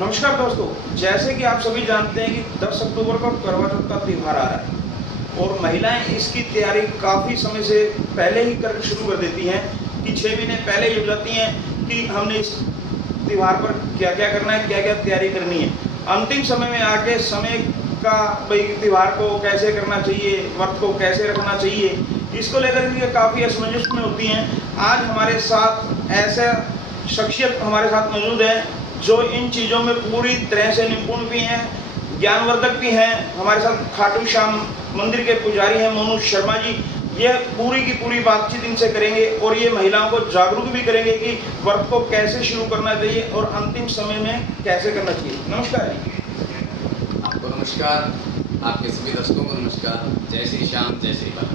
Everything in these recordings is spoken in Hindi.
नमस्कार दोस्तों, जैसे कि आप सभी जानते हैं कि 10 अक्टूबर को करवा चौथ का त्यौहार आ रहा है और महिलाएं इसकी तैयारी काफ़ी समय से पहले ही कर शुरू कर देती हैं कि 6 महीने पहले ही हो जाती हैं कि हमने इस त्यौहार पर क्या क्या करना है, क्या क्या तैयारी करनी है। अंतिम समय में आके समय का भाई त्यौहार को कैसे करना चाहिए, वक्त को कैसे रखना चाहिए, इसको लेकर के काफ़ी असमंजस में होती हैं। आज हमारे साथ ऐसा शख्सियत हमारे साथ मौजूद है जो इन चीज़ों में पूरी तरह से निपुण भी हैं, ज्ञानवर्धक भी हैं। हमारे साथ खाटू श्याम मंदिर के पुजारी हैं मोनू शर्मा जी। ये पूरी की पूरी बातचीत इनसे करेंगे और ये महिलाओं को जागरूक भी करेंगे कि व्रत को कैसे शुरू करना चाहिए और अंतिम समय में कैसे करना चाहिए। नमस्कार जी। आपको नमस्कार, आपके सभी दर्शकों को नमस्कार। जय श्री श्याम, जय श्री बाला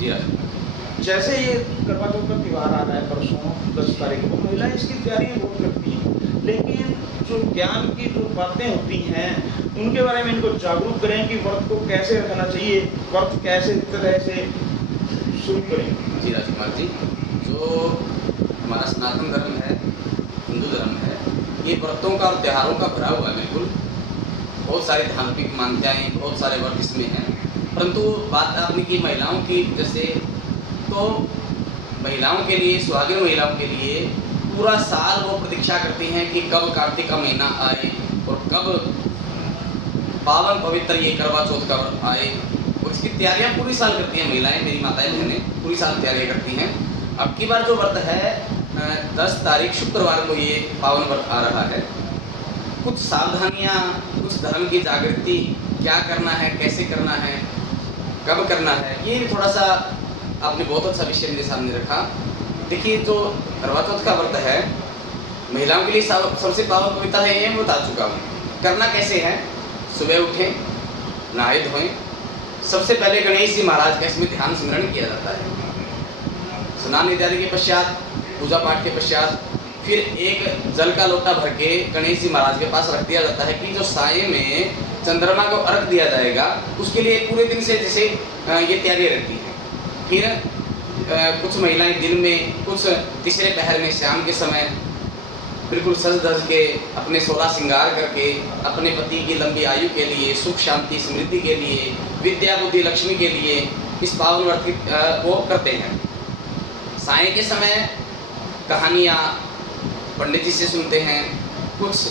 जी। जैसे ये करवा चौथ का त्यौहार आ रहा है परसों 10 तारीख को, महिलाएं इसकी तैयारियां बहुत करती हैं, लेकिन जो ज्ञान की जो बातें होती हैं उनके बारे में इनको जागरूक करें कि व्रत को कैसे रखना चाहिए, व्रत कैसे तरह से शुरू करें। जी राजकुमार जी, जो हमारा सनातन धर्म है, हिंदू धर्म है, ये व्रतों का और त्योहारों का भरा हुआ है। बिल्कुल बहुत सारी धार्मिक मान्यताएँ, बहुत सारे व्रत इसमें हैं। परंतु बात आपने की महिलाओं की, जैसे तो महिलाओं के लिए, सुहागिन महिलाओं के लिए पूरा साल वो प्रतीक्षा करती हैं कि कब कार्तिक का महीना आए और कब पावन पवित्र ये करवा चौथ का व्रत आए। और इसकी तैयारियां पूरी साल करती हैं महिलाएं, मेरी माताएं बहनें पूरी साल तैयारियां करती हैं। अब की बार जो व्रत है 10 तारीख शुक्रवार को ये पावन व्रत आ रहा है। कुछ सावधानियाँ, कुछ धर्म की जागृति, क्या करना है, कैसे करना है, कब करना है, ये भी थोड़ा सा आपने बहुत अच्छा विषय मेरे सामने रखा। देखिए, जो करवा चौथ का व्रत है महिलाओं के लिए सबसे पावन पवित्र है, ये मैं बता चुका हूँ। करना कैसे है, सुबह उठें, नहाए धोएं, सबसे पहले गणेश जी महाराज का इसमें ध्यान स्मरण किया जाता है। स्नान इत्यादि के पश्चात, पूजा पाठ के पश्चात फिर एक जल का लोटा भर के गणेश जी महाराज के पास रख दिया जाता है कि जो साये में चंद्रमा को अर्घ दिया जाएगा, उसके लिए पूरे दिन से जैसे ये तैयारी रहती है। फिर कुछ महिलाएं दिन में, कुछ तीसरे पहर में, शाम के समय बिल्कुल सज धज के अपने 16 श्रृंगार करके अपने पति की लंबी आयु के लिए, सुख शांति समृद्धि के लिए, विद्या बुद्धि लक्ष्मी के लिए इस पावन व्रत को करते हैं। साय के समय कहानियाँ पंडित जी से सुनते हैं, कुछ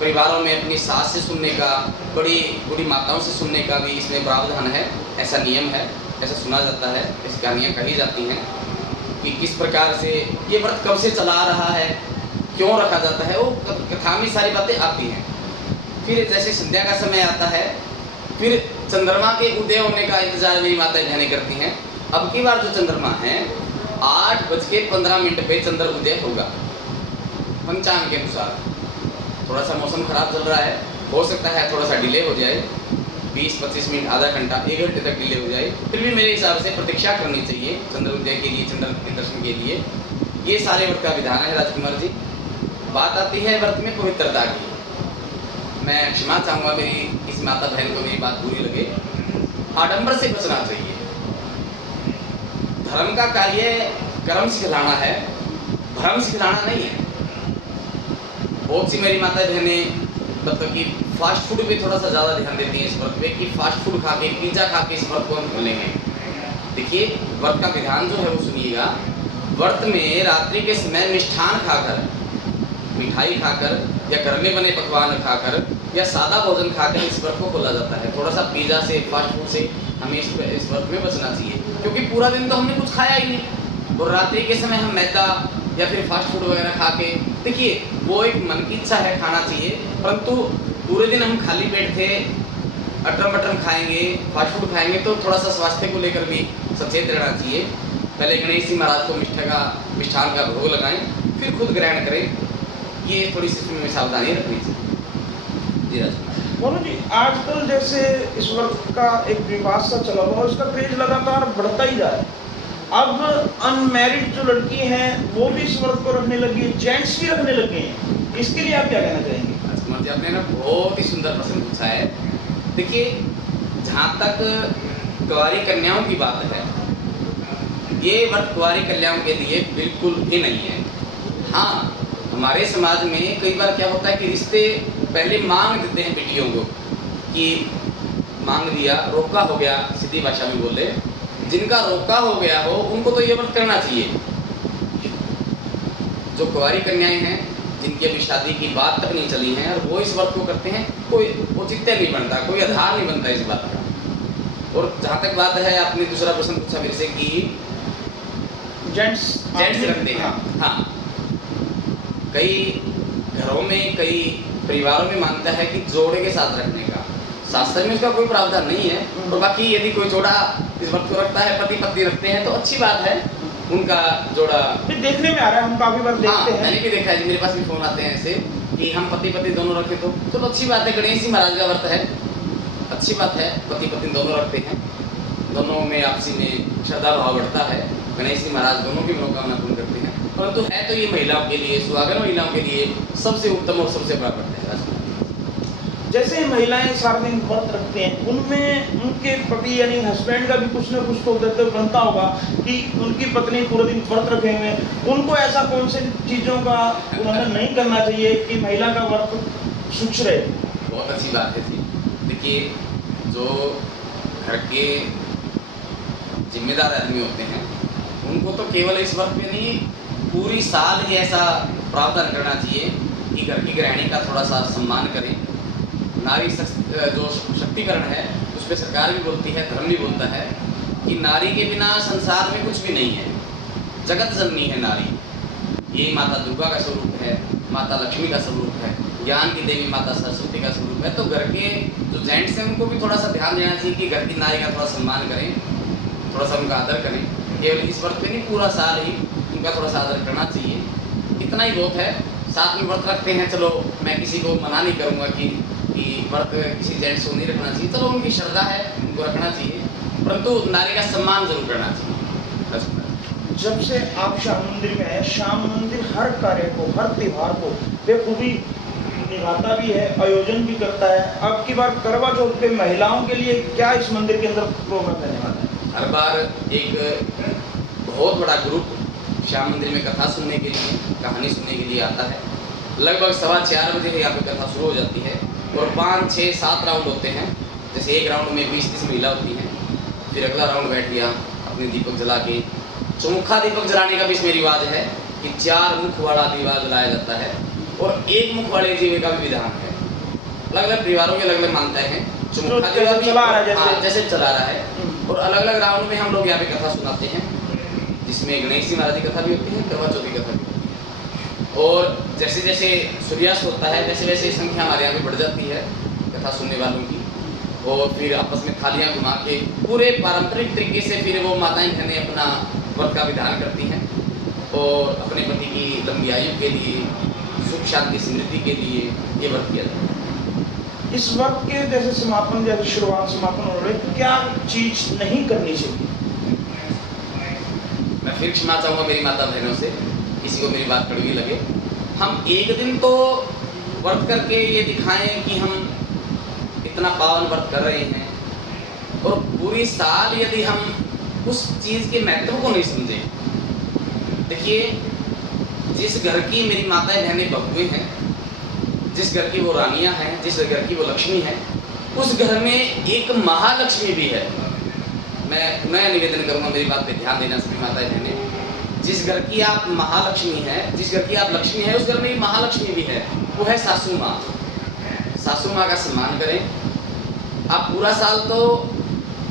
परिवारों में अपनी सास से सुनने का, बड़ी बूढ़ी माताओं से सुनने का भी इसमें प्रावधान है। ऐसा नियम है, ऐसा सुना जाता है, ऐसी कहानियाँ कही जाती हैं कि किस प्रकार से ये व्रत कब से चला आ रहा है, क्यों रखा जाता है, वो कथा में सारी बातें आती हैं। फिर जैसे संध्या का समय आता है, फिर चंद्रमा के उदय होने का इंतजार मेरी माताएं बहनें करती हैं। अब की बार जो चंद्रमा है 8:15 पे चंद्र उदय होगा पंचांग के अनुसार। थोड़ा सा मौसम खराब चल रहा है, हो सकता है थोड़ा सा डिले हो जाए, 20-25 मिनट, आधा घंटा, 1 घंटे तक डिले हो जाए। फिर भी मेरे हिसाब से प्रतीक्षा करनी चाहिए चंद्र उदय के लिए, चंद्र के दर्शन के लिए। ये सारे व्रत का विधान है राजकुमार जी। बात आती है व्रत में पवित्रता की। मैं क्षमा चाहूँगा मेरी किसी माता बहन को मेरी बात बुरी लगे। आडंबर से बचना चाहिए। धर्म का कार्य कर्म सिखलाना है, भ्रम सिखलाना नहीं है। बहुत सी मेरी माता बहनें मतलब कि फास्ट फूड पे थोड़ा सा ज़्यादा ध्यान देती हैं इस व्रत पे कि फास्ट फूड खा के, पिज्ज़ा खा के इस व्रत को हम भूलेंगे। देखिए, व्रत का विधान जो है वो सुनिएगा। व्रत में रात्रि के समय मिष्ठान खाकर, मिठाई खाकर या घर में बने पकवान खाकर या सादा भोजन खाकर इस व्रत को खोला जाता है। थोड़ा सा पिज़्ज़ा से, फास्ट फूड से हमें इस व्रत में बचना चाहिए, क्योंकि पूरा दिन तो हमने कुछ खाया ही नहीं और रात्रि के समय हम मैदा या फिर फास्ट फूड वगैरह खा के, देखिए वो एक मन की इच्छा है, खाना चाहिए, परंतु पूरे दिन हम खाली पेट थे, अटरम बटरम खाएंगे, फास्ट फूड खाएंगे, तो थोड़ा सा स्वास्थ्य को लेकर भी सचेत रहना चाहिए। पहले गणेश जी महाराज को मिष्ठान का भोग लगाएं, फिर खुद ग्रहण करें। ये थोड़ी सी सावधानी रखनी चाहिए। जी राजकुमार। मोनू जी, आजकल जैसे इस व्रत का एक विवाद सा चला हुआ, उसका क्रेज लगातार बढ़ता ही जा रहा है। अब अनमैरिड जो लड़की हैं वो भी इस व्रत को रखने लगी है, जेंट्स भी रखने लगे हैं। इसके लिए आप क्या कहना चाहेंगे? राजकुमार जी, आपने ना बहुत ही सुंदर प्रश्न पूछा है। देखिए, जहाँ तक कुंवारी कन्याओं की बात है, ये व्रत कुंवारी कन्याओं के लिए बिल्कुल भी नहीं है। हाँ, हमारे समाज में कई बार क्या होता है कि रिश्ते पहले मांग देते हैं बेटियों को, कि मांग दिया, रोका हो गया, सीधी भाषा में बोले, जिनका रोका हो गया हो उनको तो ये व्रत करना चाहिए। जो कुंवारी कन्याएं हैं जिनकी अभी शादी की बात तक नहीं चली है और वो इस व्रत को करते हैं, कोई औचित्य नहीं बनता, कोई आधार नहीं बनता इस बात का। और जहाँ तक बात है, आपने दूसरा प्रश्न पूछा मेरे से कि जेंट्स रखते हैं। हाँ, कई घरों में, कई परिवारों में मानता है कि जोड़े के साथ रखने का, शास्त्र में उसका कोई प्रावधान नहीं है। और बाकी यदि कोई जोड़ा इस व्रत को रखता है, पति पत्नी रखते हैं, तो अच्छी बात है, उनका जोड़ा देखने में आ रहा है, हम काफी बार देखते हैं। मैंने भी देखा है जी, मेरे पास भी फोन आते हैं ऐसे कि हम पति पत्नी दोनों रखे, तो चलो अच्छी बात है, गणेश जी महाराज का व्रत है, अच्छी बात है, पति पत्नी दोनों रखते हैं, दोनों में आपसी में श्रद्धा भाव बढ़ता है, गणेश जी महाराज दोनों की मनोकामना पूर्ण करते हैं। परंतु है तो ये महिलाओं के लिए, सुहागन महिलाओं के लिए सबसे उत्तम और सबसे बड़ा व्रत है। जैसे महिलाएं सारा दिन व्रत रखते हैं, उनमें उनके पति यानी हस्बैंड का भी कुछ ना कुछ तो उधर बनता होगा कि उनकी पत्नी पूरे दिन व्रत रखे हुए हैं, उनको ऐसा कौन से चीज़ों का उल्लंघन नहीं करना चाहिए कि महिला का व्रत सुच रहे। बहुत अच्छी बात है जी। देखिए, जो घर के जिम्मेदार आदमी होते हैं उनको तो केवल इस व्रत में नहीं, पूरी साल ही ऐसा प्रावधान करना चाहिए कि घर की गृहिणी का थोड़ा सा सम्मान करें। नारी जो शक्तिकरण है उस पर सरकार भी बोलती है, धर्म भी बोलता है कि नारी के बिना संसार में कुछ भी नहीं है, जगत जननी है नारी। ये माता दुर्गा का स्वरूप है, माता लक्ष्मी का स्वरूप है, ज्ञान की देवी माता सरस्वती का स्वरूप है। तो घर के जो जेंट्स हैं उनको भी थोड़ा सा ध्यान देना चाहिए कि घर की नारी का थोड़ा सम्मान करें, थोड़ा सा उनका आदर करें। केवल इस व्रत पे नहीं, पूरा साल ही उनका थोड़ा सा आदर करना चाहिए। इतना ही बहुत है। साथ में व्रत रखते हैं, चलो मैं किसी को मना नहीं करूँगा कि व्रत किसी जेंट्स को नहीं रखना चाहिए, चलो उनकी श्रद्धा है, उनको रखना चाहिए, परंतु नारी का सम्मान जरूर करना चाहिए। जब से आप श्याम मंदिर में है, श्याम मंदिर हर कार्य को, हर त्यौहार को बेखूबी निभाता भी है, आयोजन भी करता है। अब की बार करवा चौथ पे महिलाओं के लिए क्या इस मंदिर के अंदर प्रोग्राम रहने वाला है? हर बार एक बहुत बड़ा ग्रुप श्याम मंदिर में कथा सुनने के लिए, कहानी सुनने के लिए आता है। लगभग 4:15 बजे यहाँ पे कथा शुरू हो जाती है और 5, 6, 7 राउंड होते हैं। जैसे एक राउंड में 20-30 महिला होती हैं, फिर अगला राउंड बैठ गया, अपने दीपक जला के, चौमुखा दीपक जलाने का भी इसमें रिवाज है कि 4 मुख वाला दीवा जलाया जाता है और 1 मुख वाले दीवे का भी विधान है। अलग अलग परिवारों के अलग अलग मानते हैं। चौमुखा दीवा भी चला रहा है जैसे चला रहा है। और अलग अलग राउंड में हम लोग यहाँ पे कथा सुनाते हैं, जिसमें गणेश जी महाराज की कथा भी होती है, करवा चौथ की कथा भी होती है। और जैसे जैसे सूर्यास्त होता है वैसे वैसे संख्या हमारे यहाँ पे बढ़ जाती है कथा सुनने वालों की। और फिर आपस में थालियाँ घुमा के पूरे पारंपरिक तरीके से फिर वो माताएं बहनें अपना व्रत का विधान करती हैं और अपने पति की लंबी आयु के लिए, सुख शांति समृद्धि के लिए ये व्रत किया जाता है। इस व्रत के जैसे समापन, जैसे शुरुआत समापन हो रहे, क्या चीज नहीं करनी चाहिए? मैं फिर क्षमा चाहूँगा मेरी माता बहनों से, किसी को मेरी बात कड़वी लगे। हम एक दिन तो व्रत करके ये दिखाएं कि हम इतना पावन व्रत कर रहे हैं, और पूरी साल यदि हम उस चीज़ के महत्व को नहीं समझें। देखिए, जिस घर की मेरी माताएं बहनें बहुएं हैं, जिस घर की वो रानियां हैं, जिस घर की वो लक्ष्मी है, उस घर में एक महालक्ष्मी भी है। मैं निवेदन करूंगा, मेरी बात पे ध्यान देना सभी माताएं बहनें। जिस घर की आप महालक्ष्मी है, जिस घर की आप लक्ष्मी है, उस घर में एक महालक्ष्मी भी है, वो है सासू माँ। सासू माँ का सम्मान करें। आप पूरा साल तो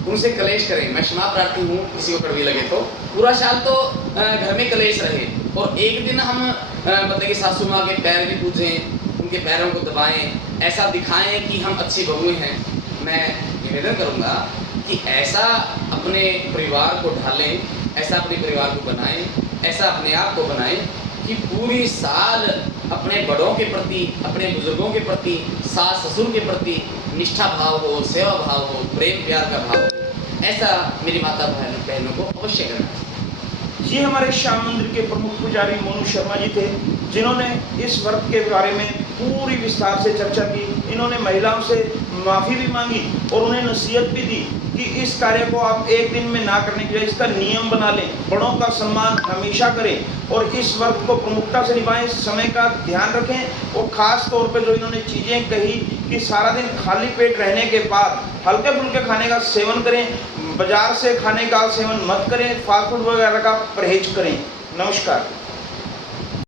उनसे कलेश करें, मैं क्षमा प्रार्थी हूँ किसी को कड़वी लगे तो, पूरा साल तो घर में कलेश रहे और एक दिन हम मतलब कि सासू माँ के पैर भी पूजें, उनके पैरों को दबाएं, ऐसा दिखाएं कि हम अच्छी बहुएं हैं। मैं निवेदन करूँगा कि ऐसा अपने परिवार को ढालें, ऐसा अपने परिवार को बनाएं, ऐसा अपने आप को बनाएं कि पूरी साल अपने बड़ों के प्रति, अपने बुजुर्गों के प्रति, सास ससुर के प्रति निष्ठा भाव हो, सेवा भाव हो, प्रेम प्यार का भाव हो। ऐसा मेरी माता बहनों को अवश्य करना चाहिए। ये हमारे श्याम मंदिर के प्रमुख पुजारी मोनू शर्मा जी थे, जिन्होंने इस व्रत के बारे में पूरी विस्तार से चर्चा की। इन्होंने महिलाओं से माफ़ी भी मांगी और उन्हें नसीहत भी दी कि इस कार्य को आप एक दिन में ना करने के लिए इसका नियम बना लें, बड़ों का सम्मान हमेशा करें और इस वर्क को प्रमुखता से निभाएं, समय का ध्यान रखें। और ख़ास तौर पे जो इन्होंने चीज़ें कही कि सारा दिन खाली पेट रहने के बाद हल्के फुल्के खाने का सेवन करें, बाजार से खाने का सेवन मत करें, फास्ट फूड वगैरह का परहेज करें। नमस्कार।